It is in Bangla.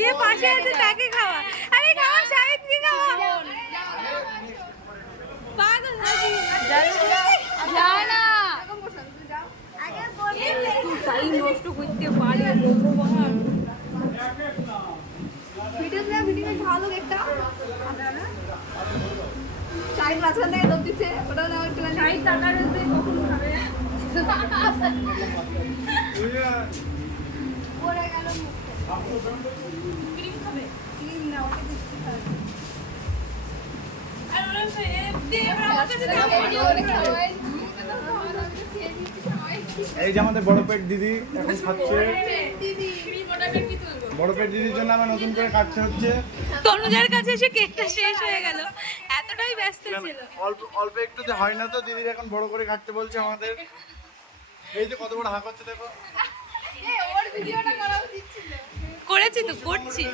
যে পাশে আছে তাকে খাওয়া। আরে খাওয়া সাহিদকে খাওয়া। পাগল নাকি? যা না। একটু টাইম নষ্ট করতে পারি ভগবান। ভিডিও ভালো একটা সাহিদ মাঝখান থেকে দৌড় দিচ্ছে, ওটা না একটু সাহিদ টাকা রয়েছে কখন খাবে। ওরা গেল ক্রিম খাবে, ক্রিম না ওটা দিচ্ছি খাবে। আর ওরা দে আমার কাছে দাও খাওয়াই। এই যে আমাদের বড় পেট দিদি এখন খাচ্ছে। দিদি বড় পেট কি তুলবো? বড় পেট দিদির জন্য আমার নতুন করে কাটতে হচ্ছে। তনুজার কাছে এসে কেকটা শেষ হয়ে গেল, এতটাই ব্যস্ত ছিল। অল্প অল্প একটুতে হয় না তো, দিদির এখন বড় করে কাটতে বলছে আমাদের। এই যে কত বড় হাঁক হচ্ছে দেখো। ওর ভিডিওটা করা উচিত ছিল। করেছি তো, করছি।